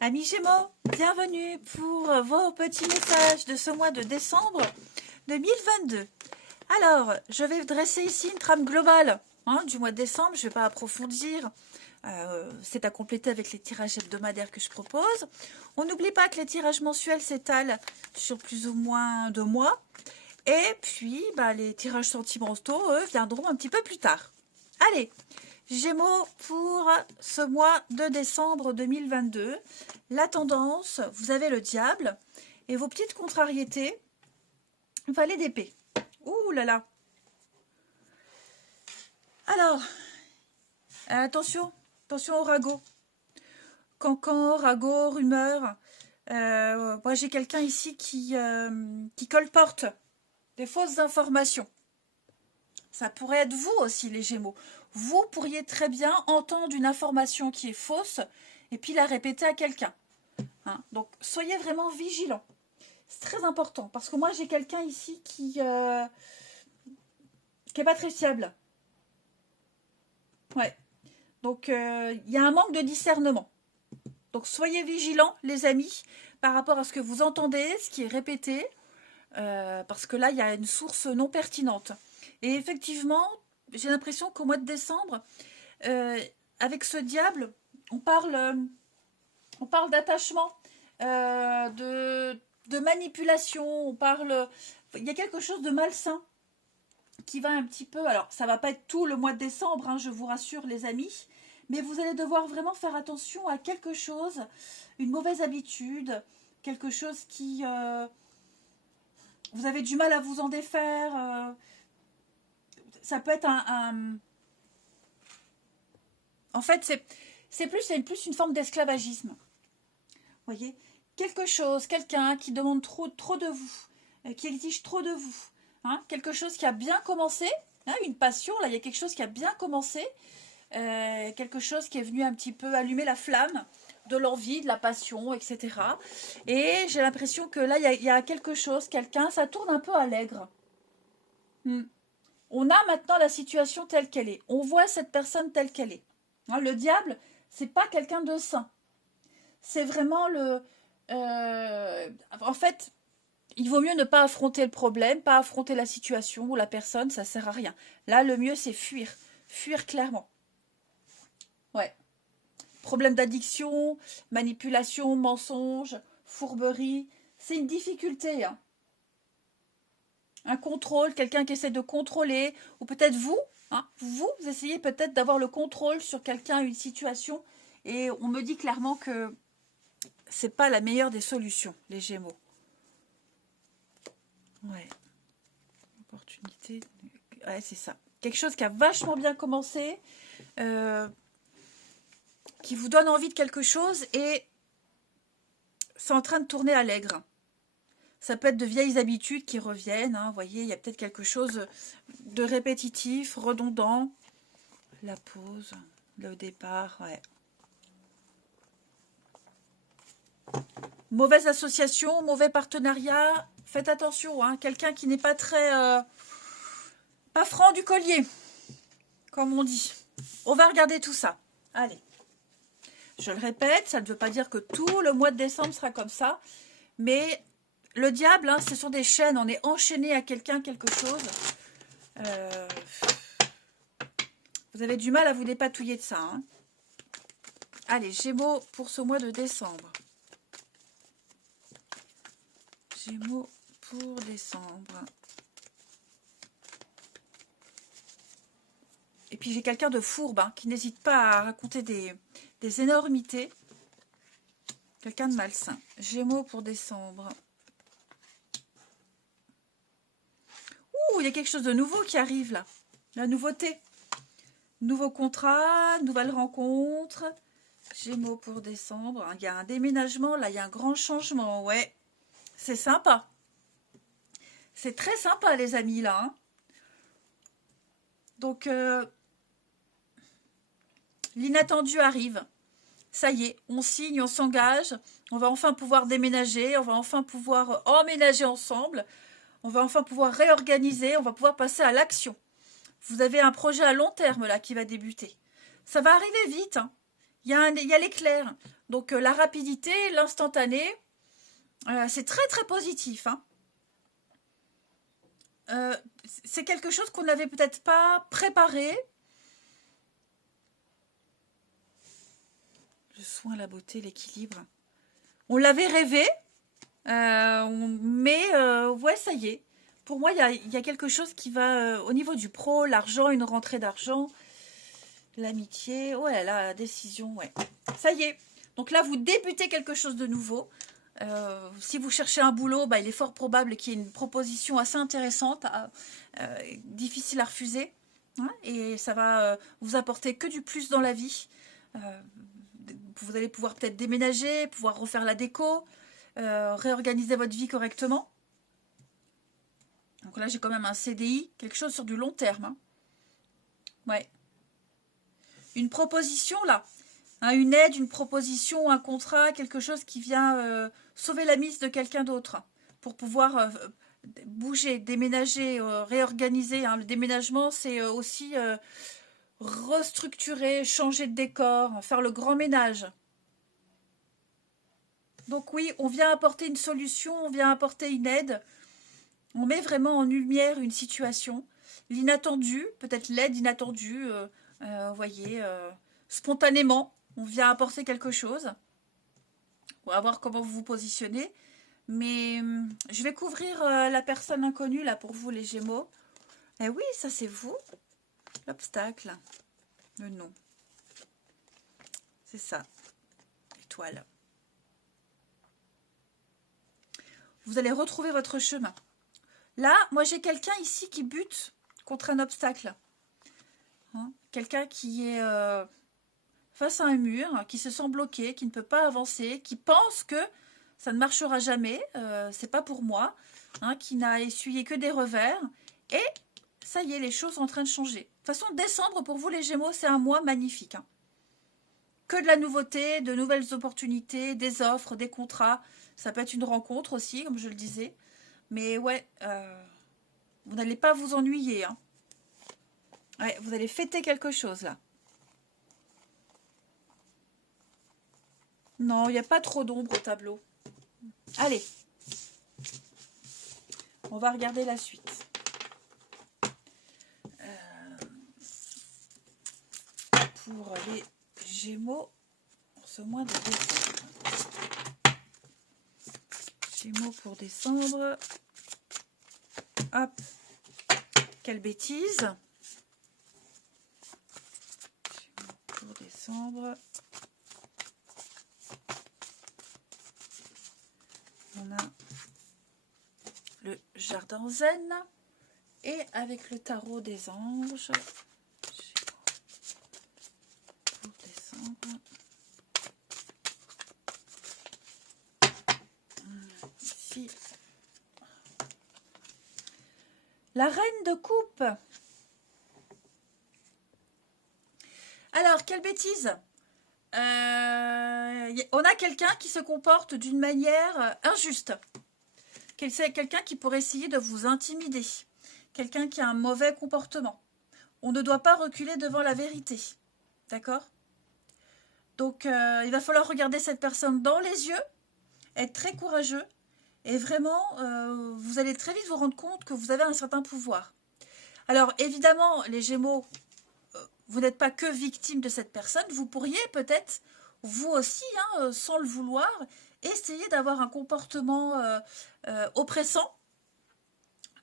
Amis Gémeaux, bienvenue pour vos petits messages de ce mois de décembre 2022. Alors, je vais dresser ici une trame globale du mois de décembre. Je ne vais pas approfondir. C'est à compléter avec les tirages hebdomadaires que je propose. On n'oublie pas que les tirages mensuels s'étalent sur plus ou moins 2 mois. Et puis, les tirages sentimentaux, eux, viendront un petit peu plus tard. Allez, Gémeaux pour ce mois de décembre 2022. La tendance, vous avez le diable et vos petites contrariétés, valet d'épée. Ouh là là. Alors, attention au ragot. Cancan, ragot, rumeur. Moi, j'ai quelqu'un ici qui colporte des fausses informations. Ça pourrait être vous aussi, les Gémeaux. Vous pourriez très bien entendre une information qui est fausse et puis la répéter à quelqu'un. Donc, soyez vraiment vigilants. C'est très important parce que moi, j'ai quelqu'un ici qui est pas très fiable. Ouais. Donc, il y a un manque de discernement. Donc, soyez vigilants, les amis, par rapport à ce que vous entendez, ce qui est répété, parce que là, il y a une source non pertinente. Et effectivement, j'ai l'impression qu'au mois de décembre, avec ce diable, on parle d'attachement, de manipulation, il y a quelque chose de malsain qui va un petit peu, alors ça va pas être tout le mois de décembre, je vous rassure les amis, mais vous allez devoir vraiment faire attention à quelque chose, une mauvaise habitude, quelque chose qui, vous avez du mal à vous en défaire, ça peut être en fait, c'est plus une forme d'esclavagisme. Voyez, quelqu'un qui demande trop de vous, qui exige trop de vous, quelque chose qui a bien commencé, une passion, là, il y a quelque chose qui a bien commencé, quelque chose qui est venu un petit peu allumer la flamme de l'envie, de la passion, etc. Et j'ai l'impression que là, il y a quelque chose, quelqu'un, ça tourne un peu à l'aigre. On a maintenant la situation telle qu'elle est. On voit cette personne telle qu'elle est. Le diable, c'est pas quelqu'un de sain. C'est vraiment en fait, il vaut mieux ne pas affronter le problème, pas affronter la situation ou la personne, ça sert à rien. Là, le mieux, c'est fuir. Fuir clairement. Ouais. Problème d'addiction, manipulation, mensonge, fourberie. C'est une difficulté, Un contrôle, quelqu'un qui essaie de contrôler, ou peut-être vous, vous essayez peut-être d'avoir le contrôle sur quelqu'un, une situation, et on me dit clairement que c'est pas la meilleure des solutions, les Gémeaux. Ouais. Opportunité. Ouais, c'est ça. Quelque chose qui a vachement bien commencé, qui vous donne envie de quelque chose, et c'est en train de tourner à l'aigre. Ça peut être de vieilles habitudes qui reviennent. Vous voyez, il y a peut-être quelque chose de répétitif, redondant. La pause, le départ, ouais. Mauvaise association, mauvais partenariat. Faites attention, quelqu'un qui n'est pas très... pas franc du collier, comme on dit. On va regarder tout ça. Allez. Je le répète, ça ne veut pas dire que tout le mois de décembre sera comme ça. Mais le diable, ce sont des chaînes. On est enchaîné à quelqu'un, quelque chose. Vous avez du mal à vous dépatouiller de ça. Allez, Gémeaux pour ce mois de décembre. Gémeaux pour décembre. Et puis j'ai quelqu'un de fourbe qui n'hésite pas à raconter des énormités. Quelqu'un de malsain. Gémeaux pour décembre. Ouh, il y a quelque chose de nouveau qui arrive là. La nouveauté. Nouveau contrat, nouvelle rencontre. Gémeaux pour décembre. Il y a un déménagement, là, il y a un grand changement. Ouais, c'est sympa. C'est très sympa, les amis, là. Donc, l'inattendu arrive. Ça y est, on signe, on s'engage. On va enfin pouvoir déménager. On va enfin pouvoir emménager ensemble. On va enfin pouvoir réorganiser. On va pouvoir passer à l'action. Vous avez un projet à long terme, là, qui va débuter. Ça va arriver vite, Il y a l'éclair. Donc la rapidité, l'instantané, c'est très très positif. Hein. C'est quelque chose qu'on n'avait peut-être pas préparé. Le soin, la beauté, l'équilibre. On l'avait rêvé, mais ouais, ça y est. Pour moi, il y a quelque chose qui va au niveau du pro, l'argent, une rentrée d'argent, l'amitié, ouais, la décision, ouais. Ça y est. Donc là, vous débutez quelque chose de nouveau. Si vous cherchez un boulot, bah, il est fort probable qu'il y ait une proposition assez intéressante, difficile à refuser. Hein, et ça va vous apporter que du plus dans la vie. Vous allez pouvoir peut-être déménager, pouvoir refaire la déco, réorganiser votre vie correctement. Donc là, j'ai quand même un CDI, quelque chose sur du long terme. Hein. Ouais. Une proposition, là. Hein, une aide, une proposition, un contrat, quelque chose qui vient sauver la mise de quelqu'un d'autre. Pour pouvoir bouger, déménager, réorganiser. Hein. Le déménagement, c'est aussi restructurer, changer de décor, faire le grand ménage. Donc oui, on vient apporter une solution, on vient apporter une aide. On met vraiment en lumière une situation. L'inattendu, peut-être l'aide inattendue, vous voyez, spontanément, on vient apporter quelque chose. On va voir comment vous vous positionnez. Mais je vais couvrir la personne inconnue, là, pour vous, les Gémeaux. Eh oui, ça, c'est vous. L'obstacle. Le nom. C'est ça. Étoile. Vous allez retrouver votre chemin. Là, moi, j'ai quelqu'un ici qui bute contre un obstacle. Hein, quelqu'un qui est face à un mur, qui se sent bloqué, qui ne peut pas avancer, qui pense que ça ne marchera jamais, c'est pas pour moi, hein, qui n'a essuyé que des revers. Et ça y est, les choses sont en train de changer. De toute façon, décembre, pour vous les Gémeaux, c'est un mois magnifique. Hein. Que de la nouveauté, de nouvelles opportunités, des offres, des contrats. Ça peut être une rencontre aussi, comme je le disais. Mais ouais, vous n'allez pas vous ennuyer. Hein. Ouais, vous allez fêter quelque chose là. Non, il n'y a pas trop d'ombre au tableau. Allez, on va regarder la suite. Pour les Gémeaux, pour ce mois de décembre. Gémeaux pour décembre. Hop, quelle bêtise. Gémeaux pour décembre. On a le jardin zen et avec le tarot des anges. Pour décembre. Ici. La reine de coupe. Alors, quelle bêtise. On a quelqu'un qui se comporte d'une manière injuste. C'est quelqu'un qui pourrait essayer de vous intimider. Quelqu'un qui a un mauvais comportement. On ne doit pas reculer devant la vérité. D'accord? Donc, il va falloir regarder cette personne dans les yeux, être très courageux, et vraiment, vous allez très vite vous rendre compte que vous avez un certain pouvoir. Alors, évidemment, les Gémeaux, vous n'êtes pas que victime de cette personne, vous pourriez peut-être, vous aussi, hein, sans le vouloir, essayer d'avoir un comportement oppressant,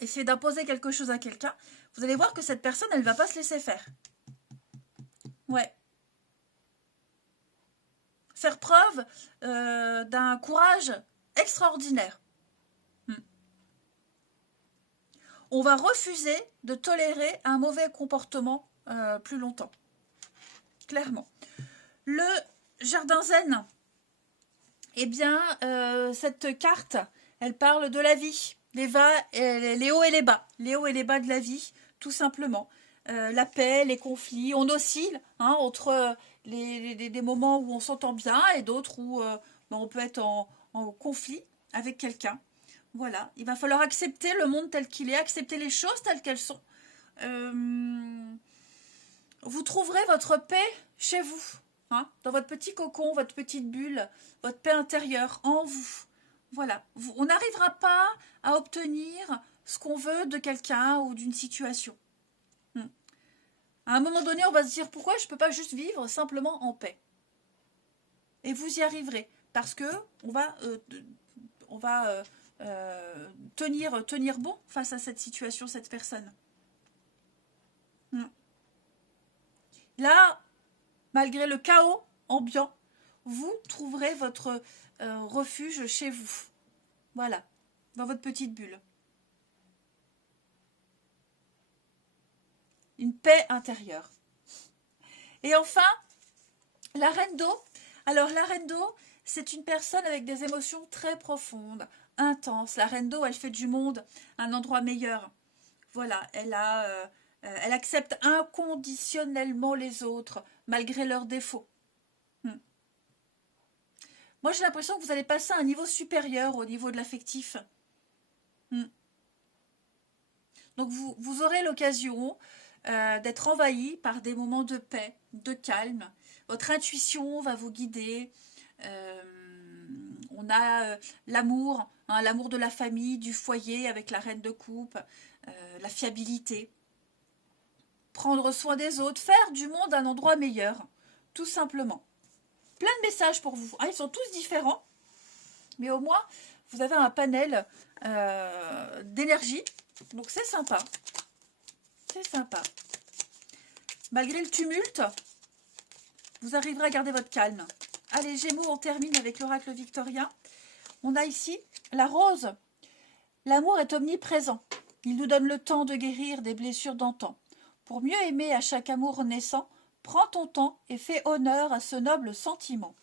essayer d'imposer quelque chose à quelqu'un. Vous allez voir que cette personne, elle ne va pas se laisser faire. Ouais. Faire preuve d'un courage extraordinaire. On va refuser de tolérer un mauvais comportement plus longtemps. Clairement. Le jardin zen, eh bien, cette carte, elle parle de la vie, les hauts et les bas. Les hauts et les bas de la vie, tout simplement. La paix, les conflits, on oscille hein, entre des moments où on s'entend bien et d'autres où on peut être en conflit avec quelqu'un. Voilà, il va falloir accepter le monde tel qu'il est, accepter les choses telles qu'elles sont. Vous trouverez votre paix chez vous. hein, dans votre petit cocon, votre petite bulle, votre paix intérieure en vous. Voilà, on n'arrivera pas à obtenir ce qu'on veut de quelqu'un ou d'une situation. À un moment donné, on va se dire pourquoi je ne peux pas juste vivre simplement en paix. Et vous y arriverez parce que on va tenir bon face à cette situation, cette personne. Là, malgré le chaos ambiant, vous trouverez votre refuge chez vous. Voilà, dans votre petite bulle. Une paix intérieure. Et enfin, la reine d'eau. Alors, la reine d'eau, c'est une personne avec des émotions très profondes, intenses. La reine d'eau, elle fait du monde un endroit meilleur. Voilà, elle accepte inconditionnellement les autres, malgré leurs défauts. Moi, j'ai l'impression que vous allez passer à un niveau supérieur au niveau de l'affectif. Donc, vous aurez l'occasion d'être envahi par des moments de paix, de calme. Votre intuition va vous guider. On a l'amour, hein, l'amour de la famille, du foyer avec la reine de coupe, la fiabilité. Prendre soin des autres, faire du monde un endroit meilleur, tout simplement. Plein de messages pour vous. Hein, ils sont tous différents, mais au moins, vous avez un panel d'énergie. Donc, c'est sympa. C'est sympa. Malgré le tumulte, vous arriverez à garder votre calme. Allez, Gémeaux, on termine avec l'oracle victorien. On a ici la rose. L'amour est omniprésent. Il nous donne le temps de guérir des blessures d'antan. Pour mieux aimer à chaque amour naissant, prends ton temps et fais honneur à ce noble sentiment.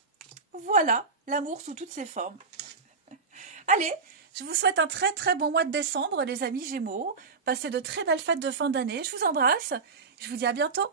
Voilà, l'amour sous toutes ses formes. Allez, je vous souhaite un très très bon mois de décembre, les amis Gémeaux. Passez de très belles fêtes de fin d'année. Je vous embrasse. Je vous dis à bientôt.